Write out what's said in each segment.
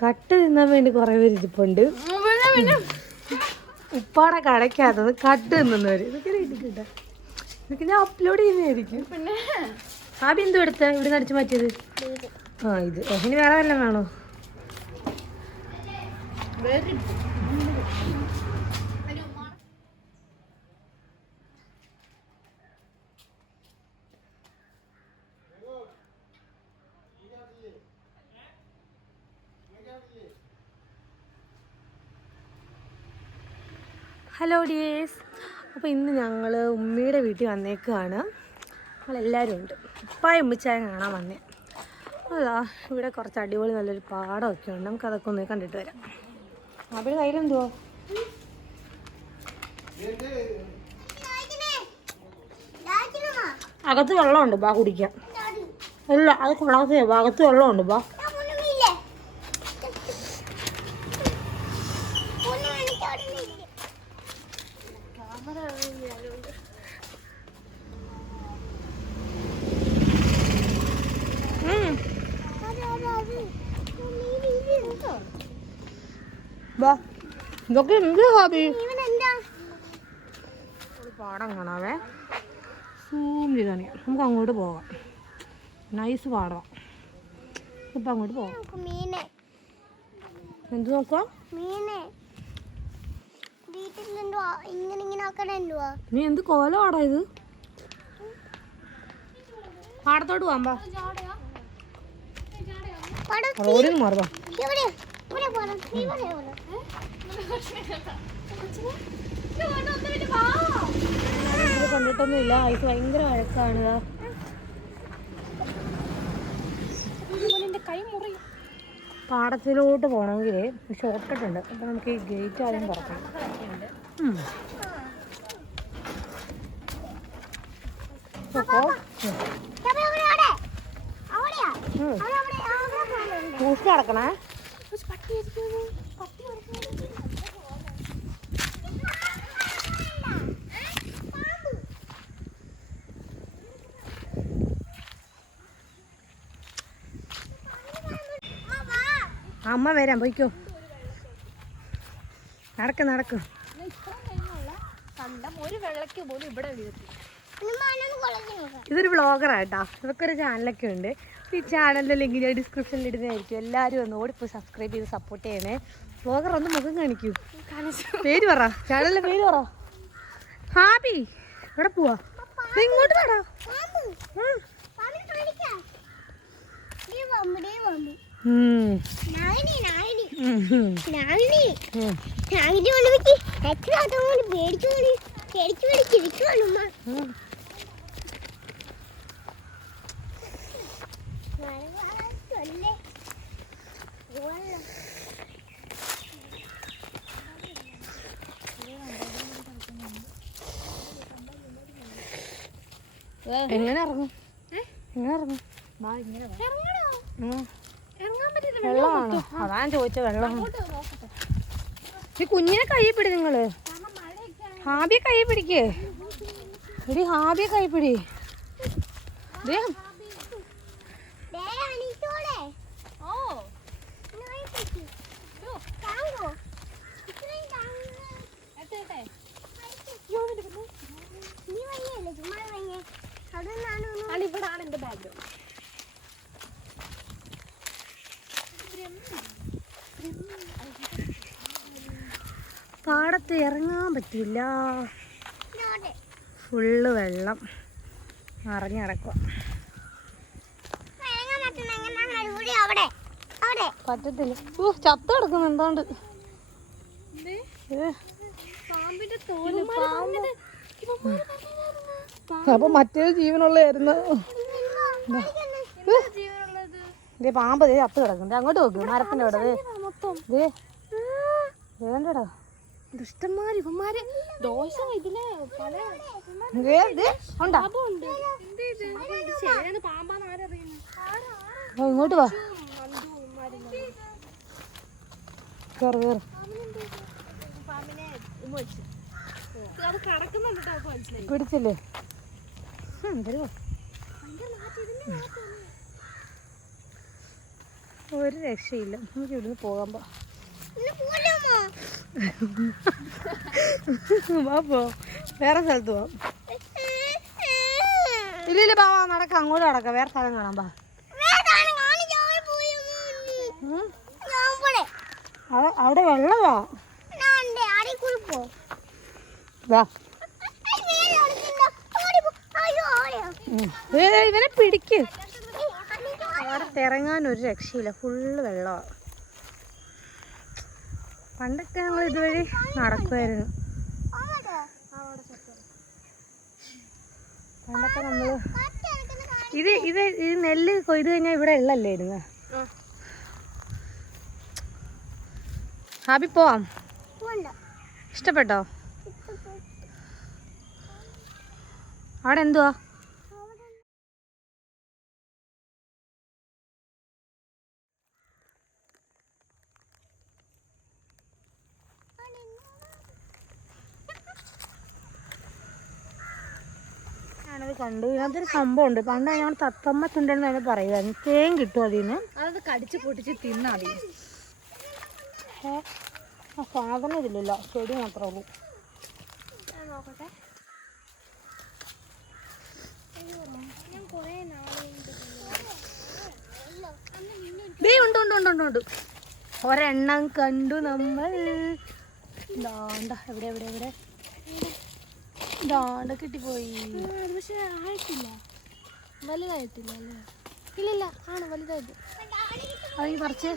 Cut തിന്നാൻ വേണ്ടി കുറെ പേര് ഇരിപ്പുണ്ട്. ഉപ്പാടെ കടയ്ക്കകത്തത് കട്ട് തിന്നുന്നവര്. ഇതൊക്കെ ഞാൻ അപ്ലോഡ് ചെയ്യുന്നതായിരിക്കും. ആബി എന്തോ എടുത്ത ഇവിടെ നടിച്ചു മാറ്റിയത്? ആ ഇത് ഇനി വേറെ വല്ലതും വേണോ? ഹലോ ഡിയേഴ്സ്, അപ്പോൾ ഇന്ന് ഞങ്ങൾ ഉമ്മയുടെ വീട്ടിൽ വന്നേക്കാണ്. ഞങ്ങളെല്ലാവരും ഉണ്ട്. ഉപ്പായ ഉമ്മിച്ചായ കാണാൻ വന്നേ. അതാ ഇവിടെ കുറച്ച് അടിപൊളി നല്ലൊരു പാടമൊക്കെ ഉണ്ട്. നമുക്കതൊക്കെ ഒന്ന് കണ്ടിട്ട് വരാം. അവിടെ കയ്യിലെന്തുവാ? അകത്ത് വെള്ളമുണ്ട്, ബാ കുടിക്കാം. അല്ല അത് കൊള്ളാത്ത അകത്ത് വെള്ളമുണ്ട്, ബാ. ഇതൊക്കെ എന്ത് ഹാബി? പാടം കാണാവേ, സൂം ചെയ്താണ്. നമുക്ക് അങ്ങോട്ട് പോവാം. നൈസ് പാടം. ഇപ്പം അങ്ങോട്ട് പോവാം. എന്ത് നോക്കാം? നീ എന്ത് കോലമാടാ ഇത്? പാടത്തോട്ട് പോവാ. റോഡിൽ മാറുവാ. കണ്ടിട്ടൊന്നും ഇല്ല. ഐസ് ഭയങ്കര വഴക്കാണ്. പാടത്തിലോട്ട് പോകണമെങ്കിൽ ഷോർട്ട് കട്ട് ഉണ്ട്. അപ്പം നമുക്ക് ഈ ഗേറ്റ് ആദ്യം തുറക്കണം. സൂക്ഷിച്ച് നടക്കണേ. അമ്മ വരാം, പോയിക്കോ. നടക്ക്. ഇതൊരു വ്ളോഗറായിട്ടാ. ഇതൊക്കെ ഒരു ചാനലൊക്കെ ഉണ്ട്. ഈ ചാനലിൻ്റെ ലിങ്ക് ഞാൻ ഡിസ്ക്രിപ്ഷനിൽ ഇടുന്നതായിരിക്കും. എല്ലാവരും ഒന്ന് ഓടിപ്പോയി സബ്സ്ക്രൈബ് ചെയ്ത് സപ്പോർട്ട് ചെയ്യണേ. വ്ളോഗർ ഒന്ന് മുഖം കാണിക്കൂ. പേര് പറ, ചാനലിൻ്റെ പേര് പറ. ഹാബി എവിടെ പോവാ? ഇങ്ങോട്ട് വേടാ. എങ്ങനെ ഇറങ്ങും? വെള്ളമാണോ? അതാ ചോദിച്ച വെള്ളം. ഈ കുഞ്ഞിനെ കൈ പിടി. നിങ്ങള് ഹാബിയെ കൈ പിടിക്കേ. എടി ഹാബിയെ കൈ പിടി. ഇവിടാണ് എന്റെ ബാഗ്. പാടത്ത് ഇറങ്ങാൻ പറ്റില്ല. ഫുള്ള് വെള്ളം നിറഞ്ഞു കിടക്കുക. പറ്റത്തില്ല. ചത്ത കിടക്കുന്നു എന്താണ്ട്. അപ്പൊ മറ്റേ ജീവനുള്ളായിരുന്നു. ഇതേ പാമ്പ് ദേ അപ്പ് കിടക്കുന്നുണ്ട്. അങ്ങോട്ട് നോക്ക് മരത്തിൻ്റെ അവിടെ വേണ്ടടാ ദുഷ്ടന്മാര് ഇവന്മാര് ദോഷം ഇതില് ഇങ്ങോട്ട് വാ കേറ് കേറ്. പിടിച്ചില്ലേ ഒരു രക്ഷയില്ല. നമുക്ക് ഇവിടുന്ന് പോകാൻ പോ വേറെ സ്ഥലത്ത് പോവാം. ഇല്ല ബാവാ നടക്കാം അങ്ങോട്ട് നടക്കാം വേറെ സ്ഥലം കാണാം ബാ. അവിടെ വെള്ളമാ ഇവനെ പിടിക്ക്. അവിടെ ഇറങ്ങാൻ ഒരു രക്ഷയില്ല ഫുള്ള് വെള്ളമാണ്. പണ്ടൊക്കെ ഞങ്ങൾ ഇതുവഴി നടക്കുമായിരുന്നു. പണ്ടൊക്കെ നമ്മള് ഇത് നെല്ല് കൊയ്ത് കഴിഞ്ഞാൽ ഇവിടെ വെള്ളമല്ലായിരുന്നു. ഹാബി പോവാം. ഇഷ്ടപ്പെട്ടോ? അവിടെ എന്തുവാ? ഞാനത് കണ്ടു. ഇതിനകത്തൊരു സംഭവം ഉണ്ട്. പണ്ട് ഞങ്ങൾ തത്തമ്മ ചുണ്ടെന്ന് തന്നെ പറയുമായിരുന്നു. തേൻ കിട്ടും അതിന്. അത് കടിച്ച് പൊട്ടിച്ച് തിന്നാ മതി. ആ സാധനം ഇതിലില്ല, ചെടി മാത്രമേ ഉള്ളൂ. നോക്കട്ടെ. ഉണ്ട്. ഒരെണ്ണം കണ്ടു നമ്മൾ. എവിടെ എവിടെ എവിടെ ദാണ്ട കിട്ടിപ്പോയി. പക്ഷെ ആയിട്ടില്ല, വലുതായിട്ടില്ല അല്ലേ? ഇല്ലില്ല, ആണ് വലുതായിട്ട്. അതിന് പറിച്ച്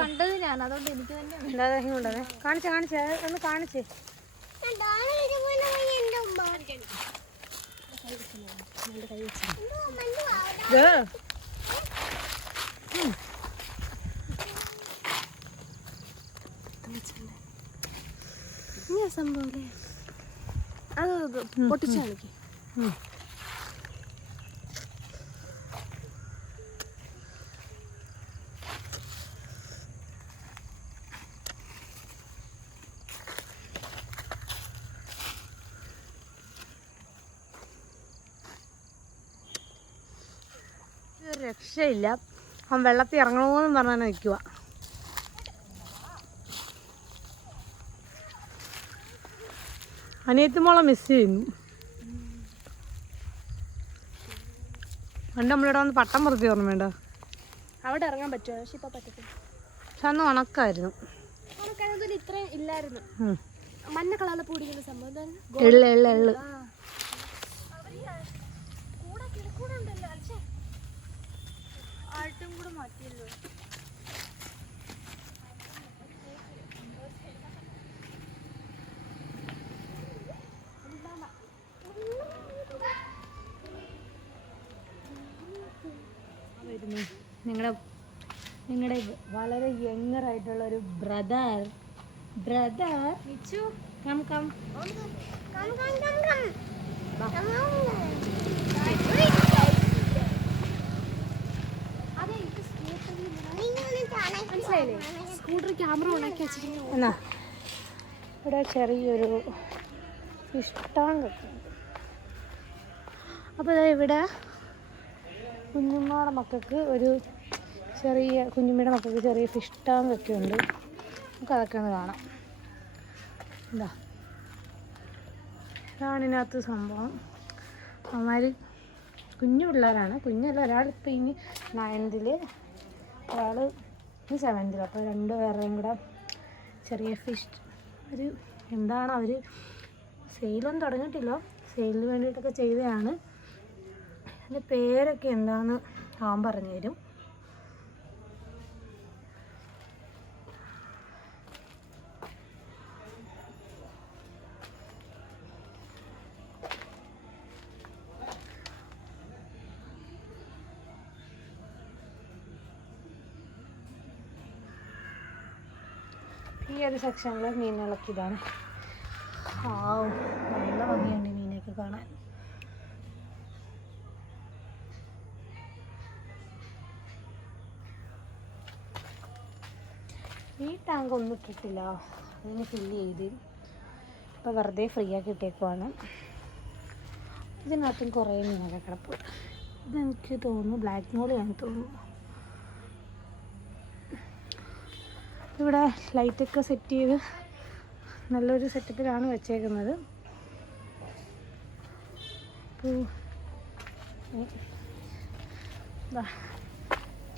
കണ്ടത് ഞാൻ, അതുകൊണ്ട് എനിക്ക് തന്നെ ഉണ്ടേ. കാണിച്ചേ ഒന്ന് കാണിച്ചേ. സംഭവം അത് പൊട്ടിച്ച് കളിക്കും. രക്ഷയില്ല. അവൻ വെള്ളത്തിൽ ഇറങ്ങണമെന്നും പറഞ്ഞാൽ നിൽക്കുക. അനിയത്തിമോളെ മിസ് ചെയ്യുന്നു. പണ്ട് നമ്മളിവിടെ വന്ന് പട്ടം പറിച്ച് ഓർമ്മ വേണ്ട. അവിടെ ഇറങ്ങാൻ പറ്റുമോ? പക്ഷെ ഇപ്പൊ പറ്റത്തില്ല. പക്ഷെ അന്ന് ഉണക്കായിരുന്നു. ഇത്ര ഇല്ലായിരുന്നു. മഞ്ഞ കളറിൽ പൂടിക്കുന്ന സംഭവം എള്ള് ആട്ടും കൂടെ മാറ്റിയല്ലോ. നിങ്ങളുടെ വളരെ യങ്ങറായിട്ടുള്ള ഒരു brother cum cum scooter camera ഓണാക്കി വെച്ചിരിക്കുന്നു. എന്നാ ഇവിടെ ചെറിയൊരു ഫിഷ് ടാങ്ക് ഒക്കെ ഉണ്ട്. അപ്പോൾ ഇവിടെ കുഞ്ഞുമ്മയുടെ മക്കൾക്ക് ചെറിയ ഫിഷ് ടാങ്ക് ഒക്കെ ഉണ്ട്. നമുക്ക് അതൊക്കെ ഒന്ന് കാണാം. ഇതാണ് ഇതിനകത്ത് സംഭവം. അവന്മാർ കുഞ്ഞു പിള്ളേരാണ്. കുഞ്ഞല്ല, ഒരാളിപ്പോൾ ഇനി 9th, ഒരാൾ ഇനി 7th. അപ്പോൾ രണ്ടുപേരുടെയും കൂടെ ചെറിയ ഫിഷ് എന്താണ് അവർ സെയിലൊന്നും തുടങ്ങിയിട്ടില്ല. സെയിലിന് വേണ്ടിയിട്ടൊക്കെ ചെയ്തതാണ്. അതിൻ്റെ പേരൊക്കെ എന്താണെന്ന് അവൻ പറഞ്ഞു തരും. ഈ ഒരു സെക്ഷനിൽ മീനുകളൊക്കെ ഇതാണ്. നല്ല ഭംഗിയുണ്ട് മീനൊക്കെ കാണാൻ. ഈ ടാങ്ക് ഒന്നും ഇട്ടിട്ടില്ല, അതിന് ഫില്ല് ചെയ്ത് ഇപ്പോൾ വെറുതെ ഫ്രീ ആക്കി ഇട്ടേക്കുവാണ്. ഇതിനകത്തും കുറേ മീനൊക്കെ കിടപ്പ്. ഇതെനിക്ക് തോന്നുന്നു ബ്ലാക്ക് മോളിയാണെന്ന് തോന്നുന്നു. ഇവിടെ ലൈറ്റൊക്കെ സെറ്റ് ചെയ്ത് നല്ലൊരു സെറ്റപ്പിലാണ് വെച്ചേക്കുന്നത്.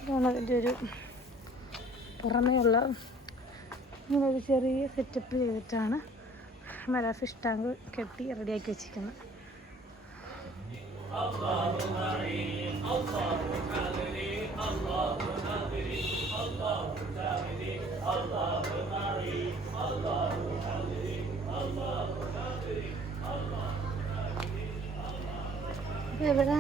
ഇതാണ് അതിൻ്റെ ഒരു പുറമേയുള്ള ഇങ്ങനൊരു ചെറിയ സെറ്റപ്പ് ചെയ്തിട്ടാണ് മല ഫിഷ് ടാങ്ക് കെട്ടി റെഡിയാക്കി വെച്ചിരിക്കുന്നത്. എവിടെ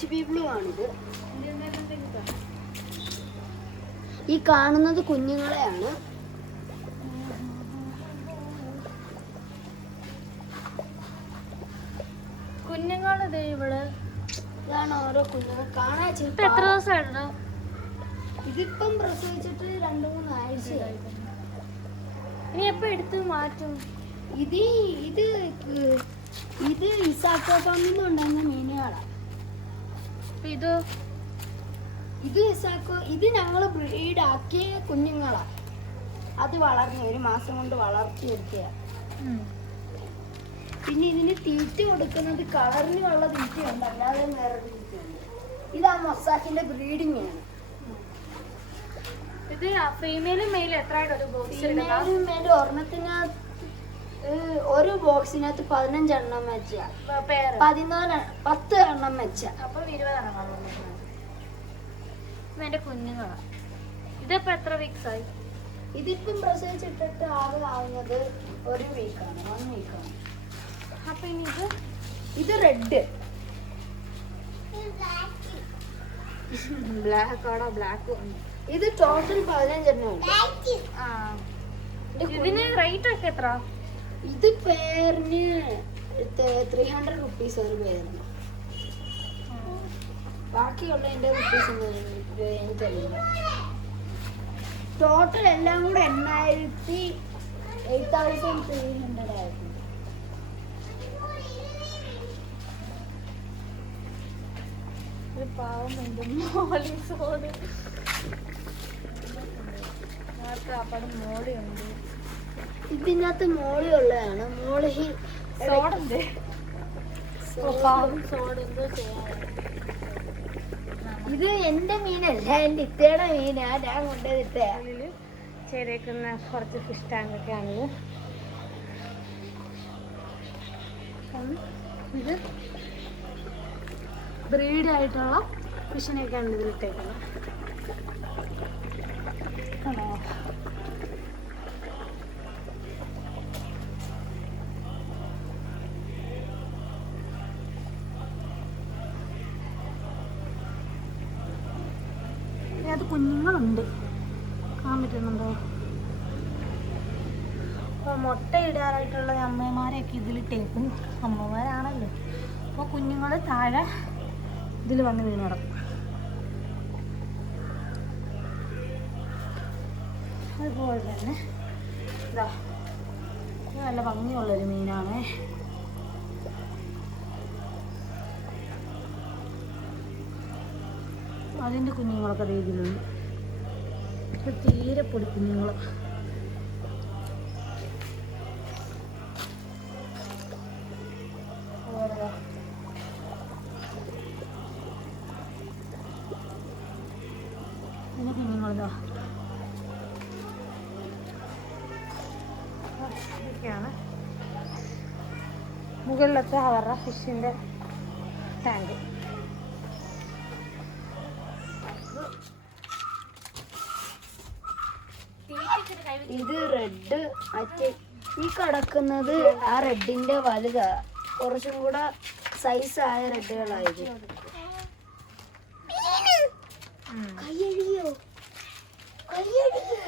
HB ബ്ലൂ ആണിത്. ഈ കാണുന്നത് കുഞ്ഞുങ്ങളെയാണ്. കുഞ്ഞുങ്ങളിത് ഇവിടെ ഇതാണ് ഓരോ കുഞ്ഞുങ്ങൾ കാണാൻ. എത്ര ദിവസമായിരുന്നു? ഇതിപ്പം പ്രസവിച്ചിട്ട് 2-3 ആഴ്ചയായി. ഇനി എപ്പോ എടുത്ത് മാറ്റും? ഇത് ഇസാക്കോ ഫാമിൽ നിന്ന് ഉണ്ടാകുന്ന മീനുകളാണ്. ഇത് ഞങ്ങൾ ബ്രീഡാക്കിയ കുഞ്ഞുങ്ങളാണ്. അത് വളർന്നു 1 മാസം കൊണ്ട് വളർത്തിയെടുക്കുക. പിന്നെ ഇതിന് തീറ്റ കൊടുക്കുന്നത് കളറിനുള്ള തീറ്റയുണ്ട്, അല്ലാതെ വേറെ തീറ്റയുണ്ട്. ഇതാ മൊസാക്കിന്റെ ബ്രീഡിംഗ് ആണ്. ഇത് ഫീമെയിലും മെയിലും എത്രയായിട്ട് ഒരു ഫീമെയിലും ഒരെണ്ണത്തിന് ഒരു ബോക്സിനകത്ത് 15 എണ്ണം വെച്ച, 10 എണ്ണം വെച്ച. അപ്പൊ 20 എണ്ണം. എന്റെ കുഞ്ഞുങ്ങളാണ്. ഇതിപ്പോ എത്ര വീക്സ് ആയി? ഇതിപ്പം പ്രസവിച്ചിട്ടിട്ട് ആവുന്നത് 1 വീക്കാണ്, 1 വീക്കാണ്. അപ്പൊ ഇനി ഇത് റെഡ്, ബ്ലാക്ക് ആണോ? ബ്ലാക്ക്. ഇത് ടോട്ടൽ 15 എണ്ണം ഉണ്ട്. ഇതിന് റേറ്റ് ഒക്കെ എത്ര? ഇത് പേരിന് 300 റുപ്പീസ് ഒരു പേരിന്. ബാക്കിയുള്ള എൻ്റെ റുപ്പീസ് എനിക്കറിയില്ല. ടോട്ടൽ എല്ലാം കൂടെ 8,300 ആയിരുന്നു. ഒരു പാവം മോളിസോട് മോളിയുണ്ട്. ഇതിനകത്ത് മോളിയുള്ളതാണ്. മോളി സോഡുണ്ട്. ഇത് എന്റെ മീനല്ല, എന്റെ ഇത്തയുടെ മീനാ. ഞാൻ കൊണ്ടുവന്നിട്ട ചെയ്തേക്കുന്ന കുറച്ച് ഫിഷ് ടാങ്കൊക്കെയാണിത്. ഇത് ബ്രീഡായിട്ടുള്ള ഫിഷിനെയൊക്കെയാണ് ഇതിലിട്ടേക്കുന്നത്. അത് കുഞ്ഞുങ്ങളുണ്ട്, കാണാൻ പറ്റുന്നുണ്ടോ? അപ്പോൾ മുട്ടയിടാനായിട്ടുള്ള അമ്മമാരെയൊക്കെ ഇതിലിട്ടേക്കും. അമ്മമാരാണല്ലോ. അപ്പോൾ കുഞ്ഞുങ്ങൾ താഴെ ഇതിൽ വന്ന് വീണ് കിടക്കും. അതുപോലെ തന്നെ ഇതാ ഇത് നല്ല ഭംഗിയുള്ളൊരു മീനാണ്. അതിൻ്റെ കുഞ്ഞുങ്ങളൊക്കെ ഇതിലുണ്ട്. തീരെ പൊടി കുഞ്ഞുങ്ങൾ. പിന്നെ കുഞ്ഞുങ്ങളോ ഇതൊക്കെയാണ് മുകളിലത്തെ അവരുടെ ഫിഷിൻ്റെ ടാങ്ക്. ഇത് റെഡ്. മറ്റേ ഈ കിടക്കുന്നത് ആ റെഡിന്റെ വലുതാ, കുറച്ചും കൂടെ സൈസായ റെഡുകളായത്. കയ്യടിയോ കയ്യടിയോ.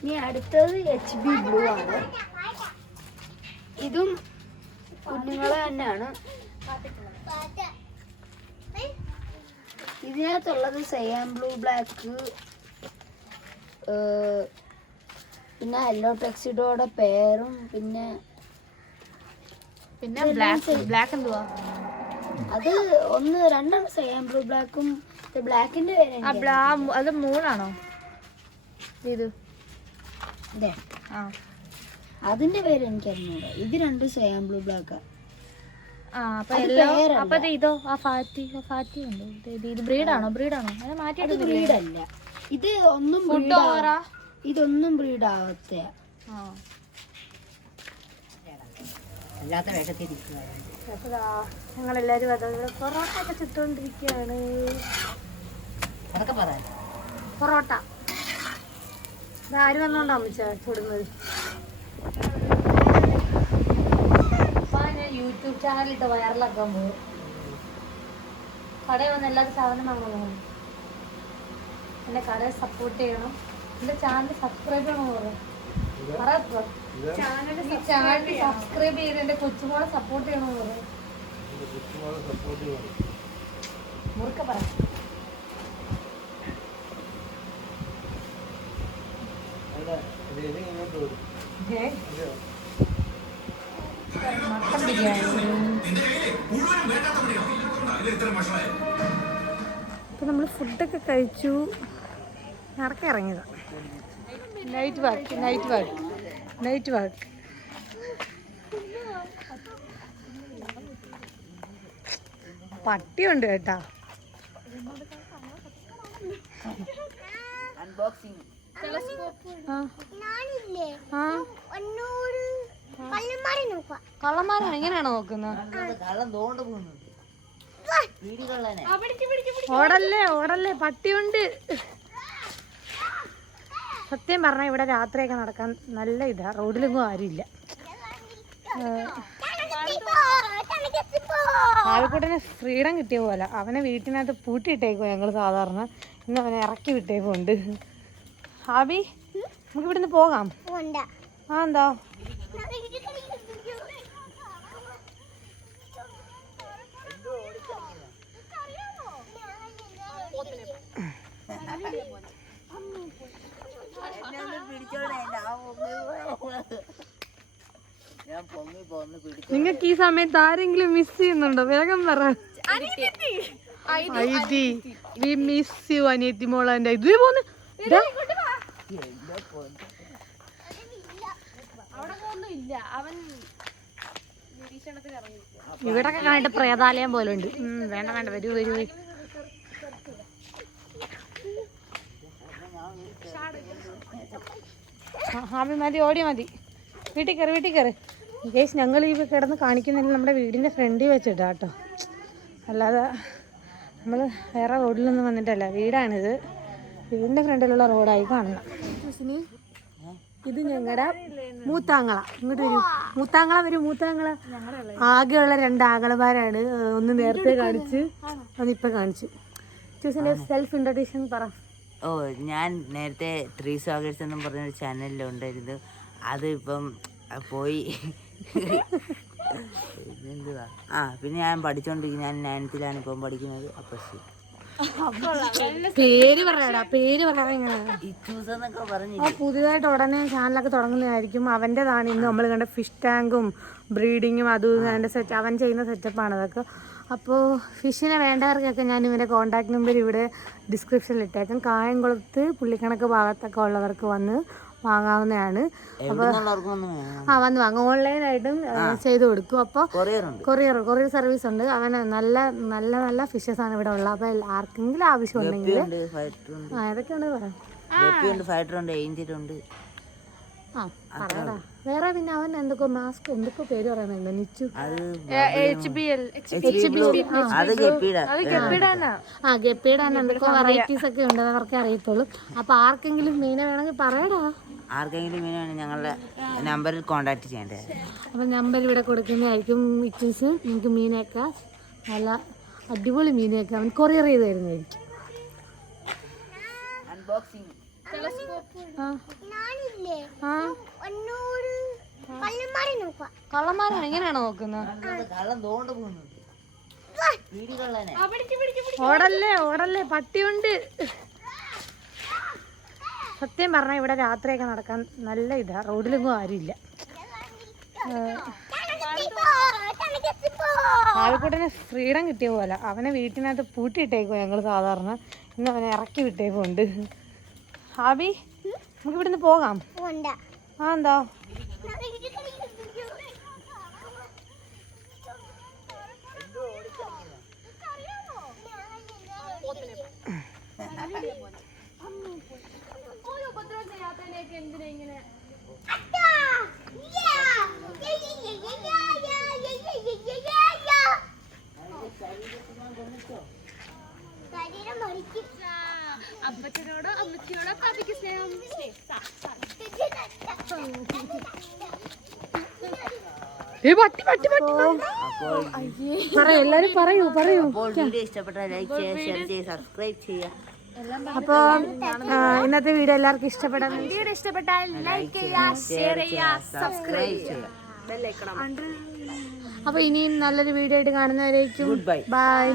ഇനി അടുത്തത് HB ബ്ലൂ ആണ്. ഇതും കുഞ്ഞുങ്ങളെ തന്നെയാണ്. ഇതിനകത്തുള്ളത് സയാം ബ്ലൂ, ബ്ലാക്ക്, പിന്നെ യെല്ലോ ടെക്സിഡോടെ പേരും, പിന്നെ ബ്ലാക്ക് എന്തുവാ? അത് രണ്ടെണ്ണം സയാം ബ്ലൂ ബ്ലാക്കും. ബ്ലാക്കിന്റെ പേര് അത് മൂന്നാണോ? ഇത് അതിന്റെ പേര് എനിക്ക് അറിഞ്ഞൂടാ. ഇത് രണ്ടും സയാം ബ്ലൂ ബ്ലാക്കാ. ഇതോ ഫാറ്റി ഉണ്ട്. ഇത് ബ്രീഡാണോ? അത് മാറ്റിയിട്ട് ബ്രീഡല്ല. ഇത് ഒന്നും ഇതൊന്നും ബ്രീഡ് ആവത്ത. ഞങ്ങളെല്ലാരും അതോടെ പൊറോട്ട ഒക്കെ ചുട്ടോണ്ടിരിക്കുകയാണ്. പൊറോട്ട ഇതാര് വന്നോണ്ടാ അമ്മച്ച ചുടുന്നത്? യൂട്യൂബ് ചാനലിട്ട് വൈറലാക്കാൻ പോകും. കടയിൽ വന്ന് എല്ലാവരും സാധനം വാങ്ങണം. എൻ്റെ കടയെ സപ്പോർട്ട് ചെയ്യണം. എൻ്റെ ചാനൽ സബ്സ്ക്രൈബ് ചെയ്യണമെന്ന് പറയും. ചാനൽ സബ്സ്ക്രൈബ് ചെയ്ത് എൻ്റെ കൊച്ചുമോളെ സപ്പോർട്ട് ചെയ്യണമെന്ന് പറയും. മുറുക്ക പറ. മട്ടൻ ബിരിയാണി. ഇപ്പം നമ്മൾ ഫുഡൊക്കെ കഴിച്ചു, ഇറക്കി ഇറങ്ങിയതാണ്. Night walk. പട്ടിയുണ്ട് കേട്ടാ. കള്ളന്മാരാണ് എങ്ങനെയാണോ നോക്കുന്നത്? ഓടല്ലേ പട്ടിയുണ്ട്. സത്യം പറഞ്ഞാൽ ഇവിടെ രാത്രിയൊക്കെ നടക്കാൻ നല്ല ഇതാ. റോഡിലെങ്ങും ആരുമില്ല. ആൾക്കൂട്ടന് ഫ്രീഡം കിട്ടിയ പോലെ അവനെ വീട്ടിനകത്ത് പൂട്ടിയിട്ടേക്കോ ഞങ്ങൾ സാധാരണ. ഇന്ന് അവനെ ഇറക്കി വിട്ടേക്കുണ്ട്. ഹാബി നമുക്ക് ഇവിടുന്ന് പോകാം. എന്താ നിങ്ങൾക്ക് ഈ സമയത്ത് ആരെങ്കിലും മിസ് ചെയ്യുന്നുണ്ടോ? വേഗം പറ. വി മിസ് യു അനിയത്തി മോളെ. ഇത് പോന്ന് ഇവിടൊക്കെ കണ്ടിട്ട് പ്രേതാലയം പോലെ ഉണ്ട്. വേണ്ട വരൂ. ഹാബി മതി, ഓടി മതി. വീട്ടിൽ കയറി. കേസ് ഞങ്ങൾ ഈ കിടന്ന് കാണിക്കുന്നില്ല, നമ്മുടെ വീടിൻ്റെ ഫ്രണ്ടിൽ വെച്ചിട്ടാ കേട്ടോ. അല്ലാതെ നമ്മൾ വേറെ റോഡിലൊന്നും വന്നിട്ടല്ല. വീടാണിത്. വീടിൻ്റെ ഫ്രണ്ടിലുള്ള റോഡായി കാണുന്ന. ഇത് ഞങ്ങളുടെ മൂത്താങ്ങള. ഇങ്ങോട്ട് വരൂ. മൂത്താങ്ങള ആകെയുള്ള 2 ആങ്ങളമാരാണ്. ഒന്ന് നേരത്തെ കാണിച്ച്, ഒന്നിപ്പോൾ കാണിച്ചു. ചൂസിൻ്റെ സെൽഫ് ഇൻട്രൊഡക്ഷൻ പറ. ഞാൻ നേരത്തെ 3 സോഗേഴ്സ് എന്നും പറഞ്ഞൊരു ചാനലിലുണ്ടായിരുന്നു. അത് ഇപ്പം പോയി. എന്തുവാ പിന്നെ ഞാൻ പഠിച്ചോണ്ടിരിക്കും. ഞാൻ 9th ഇപ്പം പഠിക്കുന്നത്. അപ്പം പേര് പറയാടാ. പറഞ്ഞില്ല. പുതിയതായിട്ട് ഉടനെ ചാനലൊക്കെ തുടങ്ങുന്നതായിരിക്കും. അവൻ്റെതാണ് ഇന്ന് നമ്മൾ കണ്ട ഫിഷ് ടാങ്കും ബ്രീഡിങ്ങും അതും അതിൻ്റെ അവൻ ചെയ്യുന്ന സെറ്റപ്പാണ് അതൊക്കെ. അപ്പോൾ ഫിഷിനെ വേണ്ടവർക്കൊക്കെ ഞാൻ ഇവൻ്റെ കോൺടാക്ട് നമ്പർ ഇവിടെ ഡിസ്ക്രിപ്ഷനിൽ ഇട്ടേക്കാം. കായംകുളത്ത് പുള്ളിക്കണക്ക് ഭാഗത്തൊക്കെ ഉള്ളവർക്ക് വന്ന് വാങ്ങാവുന്നതാണ്. എവിടുന്നുള്ളവർക്കൊന്നും വേണം. വന്ന് വാങ്ങും. ഓൺലൈനായിട്ടും ചെയ്ത് കൊടുക്കും. അപ്പോൾ കൊറിയർ സർവീസ് ഉണ്ട്. അവന് നല്ല നല്ല നല്ല ഫിഷസ് ആണ് ഇവിടെ ഉള്ളത്. അപ്പോൾ ആർക്കെങ്കിലും ആവശ്യമുണ്ടെങ്കിൽ ഏതൊക്കെയാണ് പറയാം. ഫൈറ്ററുണ്ട്, ഏഞ്ചലുണ്ട്. പറയടാ. വേറെ പിന്നെ അവൻ എന്തൊക്കെ മാസ്ക് എന്തൊക്കെ പേര് പറയുന്നുണ്ട്. നിച്ചു ഗപ്പിയുടെ തന്നെ എന്തൊക്കെ വെറൈറ്റീസ് ഒക്കെ ഉണ്ട്. അവർക്ക് അറിയത്തുള്ളൂ. അപ്പൊ ആർക്കെങ്കിലും മീനെ വേണമെങ്കിൽ പറയടാ. ആർക്കെങ്കിലും മീനെ വേണമെങ്കിൽ ഞങ്ങളുടെ നമ്പറിൽ കോണ്ടാക്ട് ചെയ്യേണ്ടത്. അപ്പൊ നമ്പർ ഇവിടെ കൊടുക്കുന്നതായിരിക്കും. വിറ്റീസ് നിങ്ങൾക്ക് മീനൊക്കെ നല്ല അടിപൊളി മീനൊക്കെ അവൻ കൊറിയർ ചെയ്ത് തരുന്നതായിരിക്കും. കള്ളന്മാരാണ് എങ്ങനെയാണോ നോക്കുന്നത്? ഓടല്ലേ പട്ടിയുണ്ട്. സത്യം പറഞ്ഞാൽ ഇവിടെ രാത്രിയൊക്കെ നടക്കാൻ നല്ല ഇതാ. റോഡിലൊന്നും ആരുമില്ല. ആൾക്കൂട്ടന് ഫ്രീഡം കിട്ടിയ പോലെ അവനെ വീട്ടിനകത്ത് പൂട്ടിയിട്ടേക്കോ ഞങ്ങൾ സാധാരണ. ഇന്ന് അവനെ ഇറക്കി വിട്ടേക്കുണ്ട്. ഹാബി നമുക്ക് ഇവിടുന്ന് പോകാം. എന്താ അപ്പച്ചനോടോ അമ്മച്ചിയോടോ പാപ്പിക്ക് സ്നേഹം. എല്ലാരും പറയൂ. വീഡിയോ ഇഷ്ടപ്പെട്ടാൽ ലൈക്ക് ചെയ്യുക, ഷെയർ ചെയ്യുക, സബ്സ്ക്രൈബ് ചെയ്യുക. അപ്പോൾ ഇന്നത്തെ വീഡിയോ എല്ലാവർക്കും ഇഷ്ടപ്പെട്ടാൽ ലൈക്ക് ചെയ്യുക, ഷെയർ ചെയ്യുക, സബ്സ്ക്രൈബ് ചെയ്യുക. അപ്പോൾ ഇനിയും നല്ലൊരു വീഡിയോ ആയിട്ട് കാണുന്നവരേക്കും ഗുഡ് ബൈ. ബൈ.